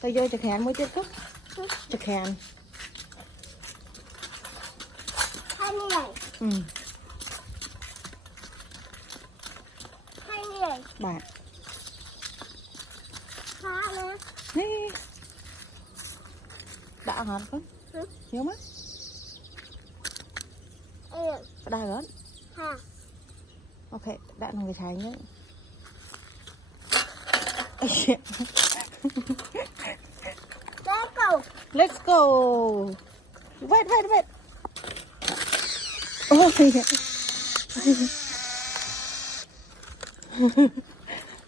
Tôi vô chặt hẹn mới chết cúc. Chặt hẹn. Hai mươi này. Ừ. Hai mươi này. Bạn. Phá nữa. Nè. Đã hả con? Nhớ mắt. Đã rồi. Ha. Ok, đã là người trái nhé. Let's go. Let's go. Wait. Oh.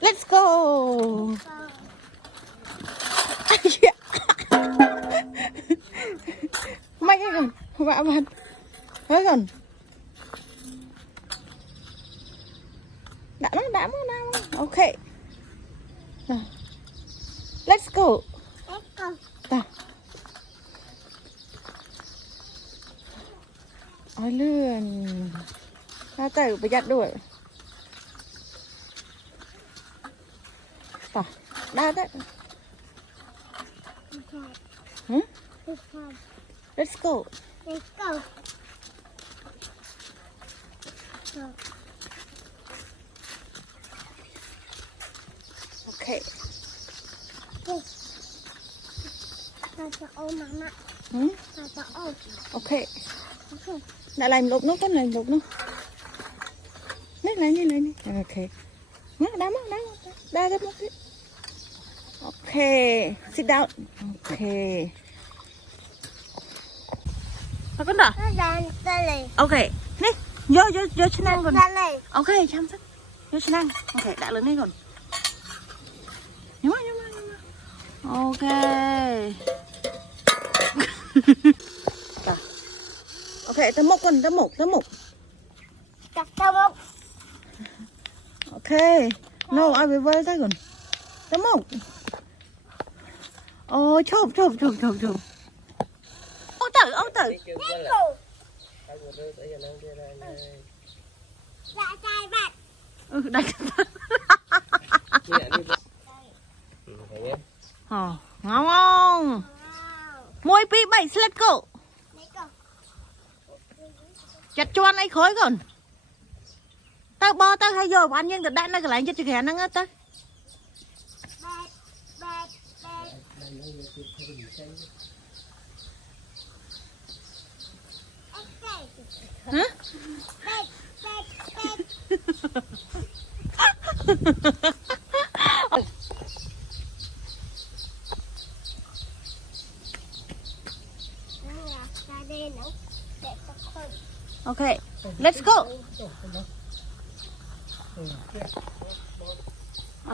Let's go. Mày cái con, vạ mặt. Hơi con. Đã nó. Ok. Let's go. Let's go. Ta. Ôi lươn. Ta chạy phải giặt đuổi. Ta. Đa đấy. Hmm? Let's go. Let's go. Ok. Ta sẽ ôm mama. Hmm? Ta sẽ ôm. Ok. Đã làm lục nó, con làm lục nó. Này. Ok. Đá cái mất đi. Ok. Sit down. Ok. Thôi con đỏ. Nó đang ta này. Ok. Nè. Vô chân ăn còn. Ta này. Ok, chăm sóc. Vô chân ăn. Ok, đã lớn lên còn. Nhắm. Ok. Ok, tao múc con, tao múc. Cắt tao mốc. Ok. No, ai về vơi tới còn. Tao múc. Ồ, chụp. Ô tử. Let's go. Dạ trai bạn. Đánh. Ngon. Môi pi 7 let's go. Let's go. Chặt cho anh ấy khói còn. Tao bo tao hay vô ăn nhưng đã cái lại cho chị hẹn nó tới. Bẹt. Hả? Ok, let's go.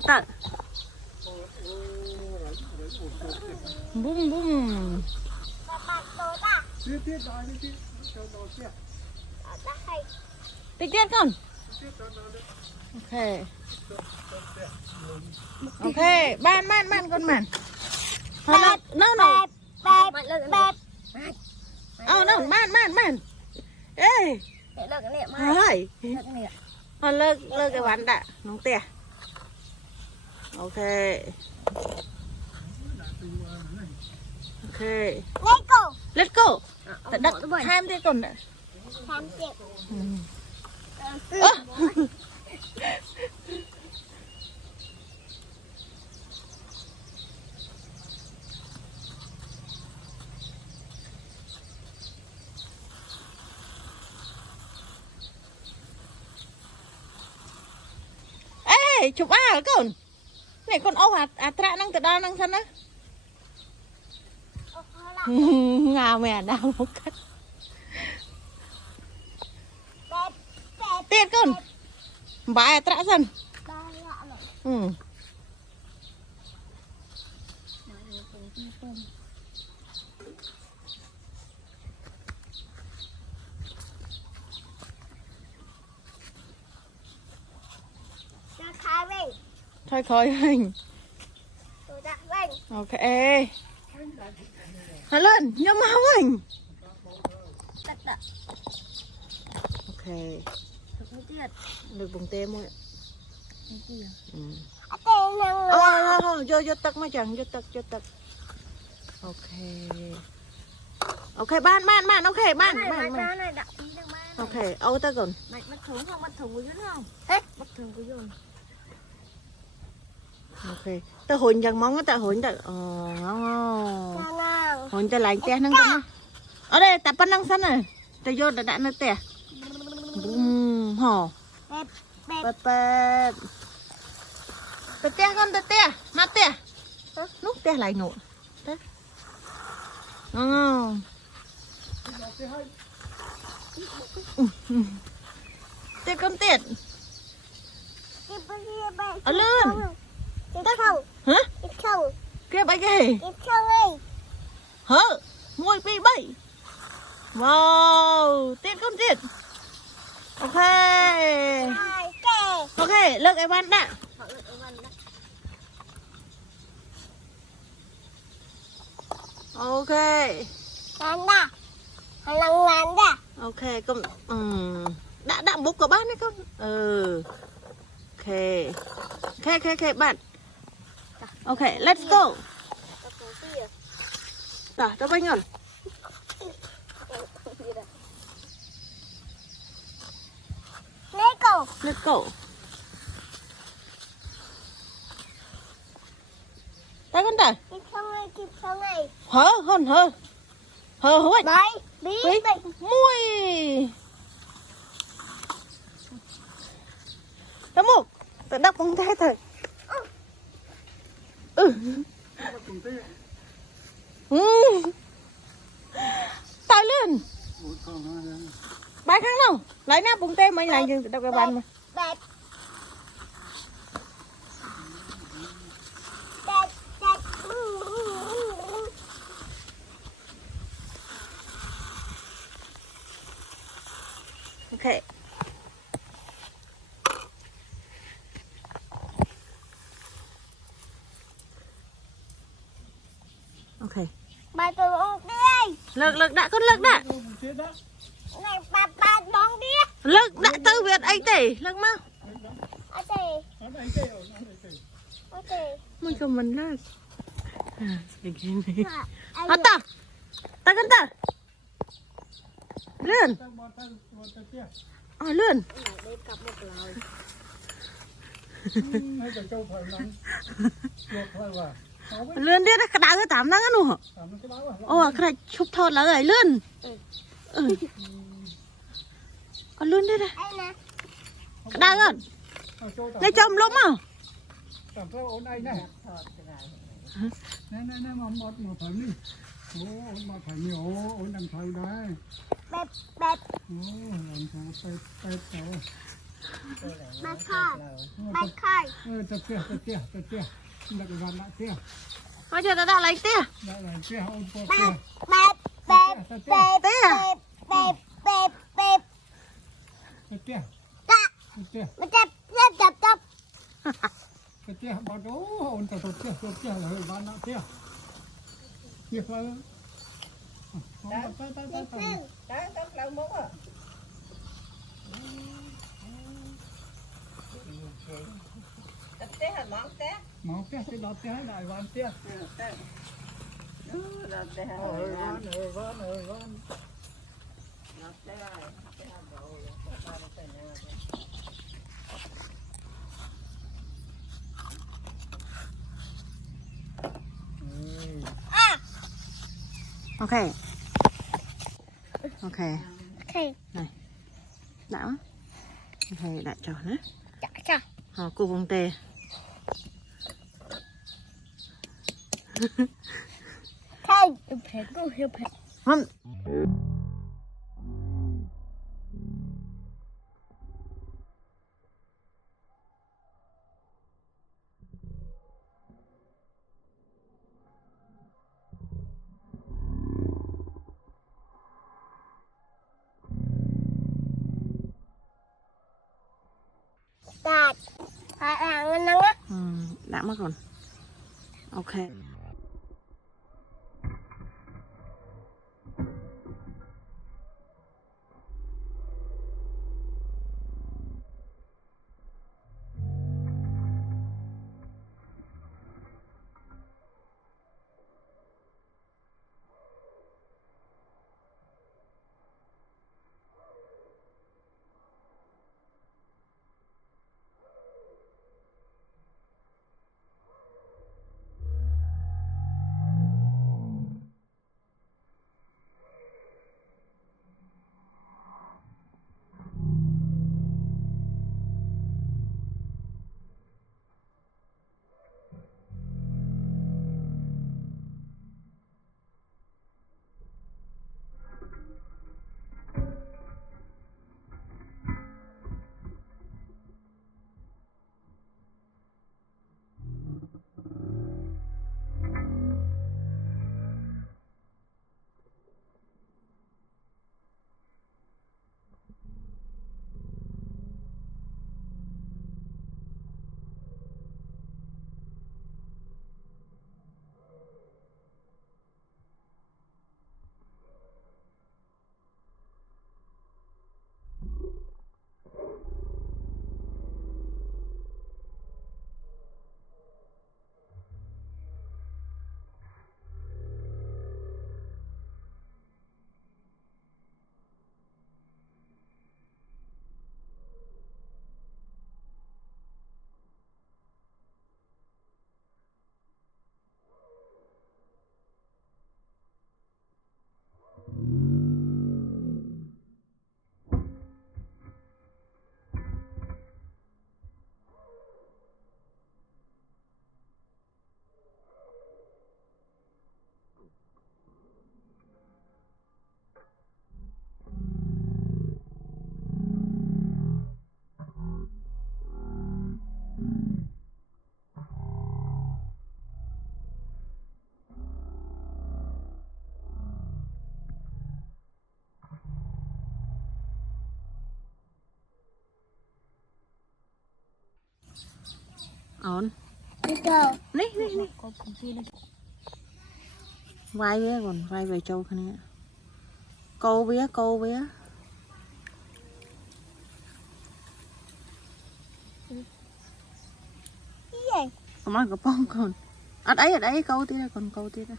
Tao. Bum. Tích tiết con. Ok. Ok, ban con màn. No. Bẹt. Oh no, man. Ê. Lơ cái niệm Thôi. Lơ cái niệm. Lơ cái bán đã, nóng tè. Ok. Let's go. Đặt time thế còn đã. Tham tiệc. Ê, chụp hả con? Này con ốc hả trạ năng từ đo năng thân á. Ngào mẹ đau một cách. Tiết con. Bài trạ dần. Ừ. Thôi khơi hình. Ok. Hả lên, nhớ máu hình. Ok. Được bùng tê môi. Ừ. vô tật mà chẳng vô tật. Ok. Ok ban ok ban. Ok ô ta còn. Bắt thùng của dưới không? Hết bắt thùng của dưới. Ok ta hồn chẳng mong ta hồn ta hồn ta lại te năng con ở đây ta pan năng sẵn này ta vô đã nó te hò bẹp te con te nát te lúc te lại nụ te te con tiệt ở lên hả kia bay cái hả môi bị bay wow tiệt con tiệt ok ok lợn em ăn đã ok ok con đã bốc của bác đấy không ok bạn ok let's go rồi tao bay ngẩn let's go tay con ta hở hôi mui tao một tao đắp bông tay thôi tay lên bài khăn đâu lấy nắp bông tay mấy này nhưng đâu cái bàn mà ok ok bà tôi uống đi lực đã con lực đã này bà đón đi lực đã tư việt anh tỷ lực mau mình không mình là ta con ta lươn lươn lươn đi nó đá cái tạm năng nữa cái chụp thọt là cái lươn con lươn đi đây đá ngẩn lấy chồng lúc mà nè mà phải đi mà phải nhiều ổn đằng sau đấy bẹp làm sao bẹp bà khai tập kia đặt cái bàn lại kia bây giờ đã lấy tia lại là kia ôn kia bẹp kia mà chập cái kia bắt đầu ôn tập kia là bàn lại kia kia phải món té cái đó té lại van té ok này đã ok đã cho nữa cô vòng tê không đã mất rồi ok ổn đi đâu ní vai vía còn vai về châu cái này câu vía cái gì không ăn cái bông còn ở đấy câu tí đây còn câu tí đây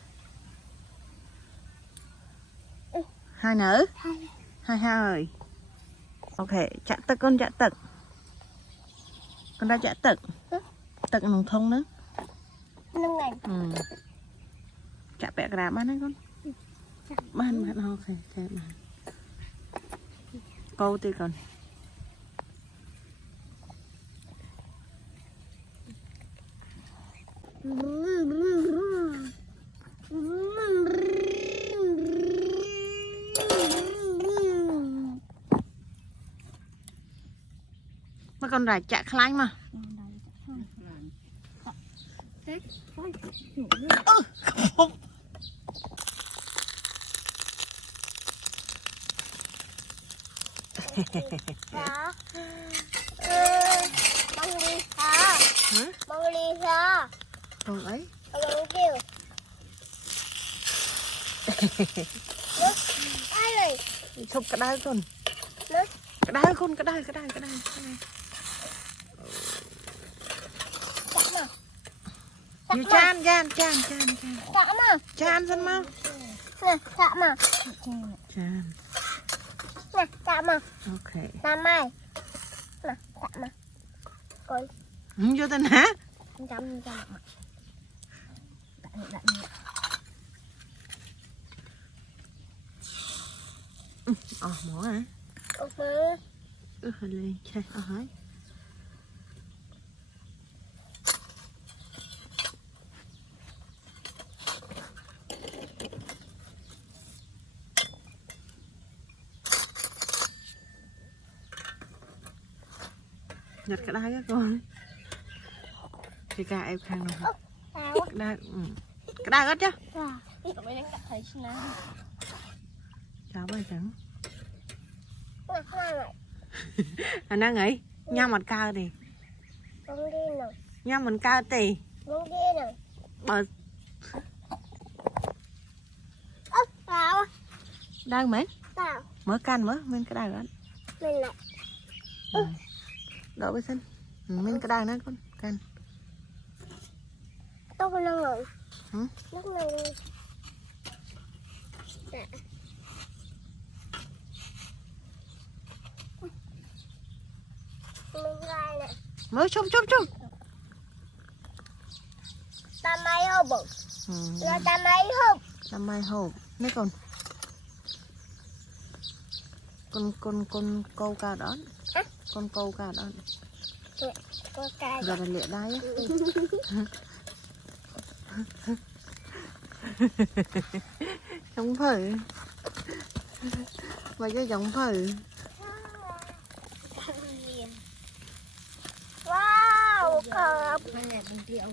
hai nữ hai rồi ok chạ tật con chạ tật con đã chạ tật tật nồng thông nữa năm ngày chạ bẹ gà bán đấy con bán ok chạ bán câu tí còn mà con rải chạ khánh mà đó bông đi hả bông đi hả con ấy bông kêu nước ai rồi không cái đai con nước cái đai con cái đai chậm mà như chan chậm mà dân mau nè chậm mà chan nè chậm mà ok làm mai nè chậm mà coi không vô tên hả chậm mỏ hả hơi lên chơi hỏi nhặt cái đai á con thì cả em khang rồi cái đai hết chứ chào bây giờ anh đang nghĩ nhau mình cao thì nhau mình cao thì bờ đang mấy mở can mở bên cái đai đó đổ bên xin bên cái đai nữa con can tao có năng lượng hả nước năng lượng mới chung ta máy hộp là ta máy hộp làm mai hộp mấy con câu cao đó con câu cao đó rồi là lựa đai á giống phở vậy chứ giống phở wow cọp bông điệu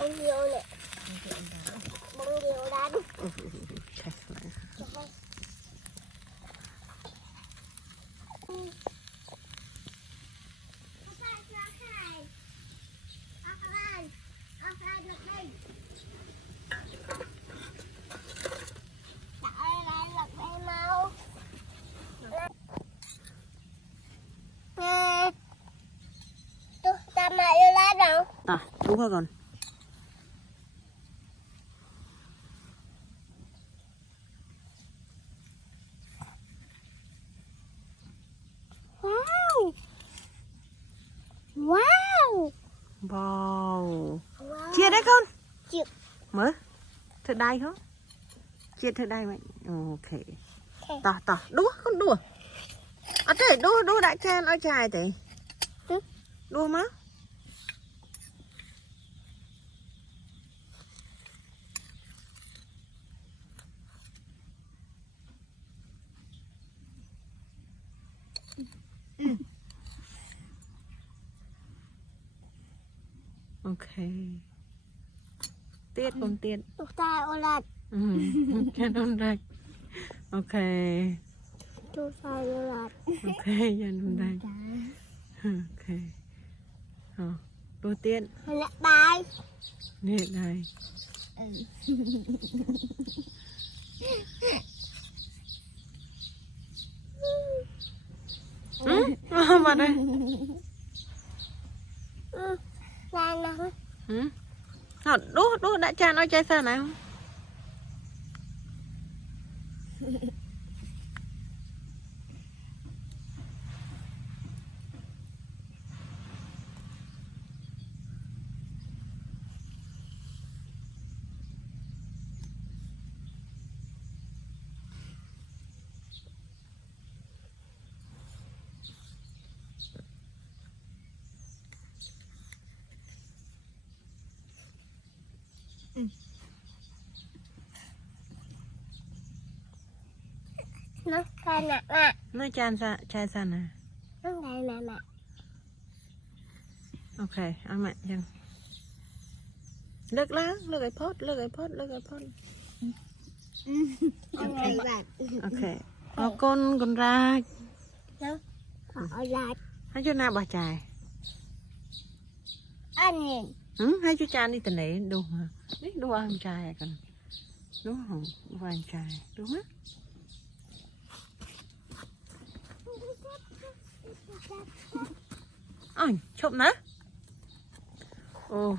này bông điệu đánh à đúng rồi còn wow chia đấy con chia mở thử đai không chia thử đai vậy ok tỏ đua con đua à trời đua đại chan ở trái thì đua má ok tiết con tiết ta ô lạt cho nó đây ok tu sai ô lạt ok cho nó đây ok đua tiên là bài nè này mà đây là nó nào đua đã cha nói chơi sao nào nó khai nè nè nói cha sao nè nó này nè nè ok ăn mẹ chăng lướt lá lướt cái pot ăn này bạn ok con ra nó ở lại hai chú nào bà chài ăn nhìn hai chú cha đi từ nãy đu mà đu ăn chài còn đúng không đu ăn chài đúng á ôi trộm nữa ồ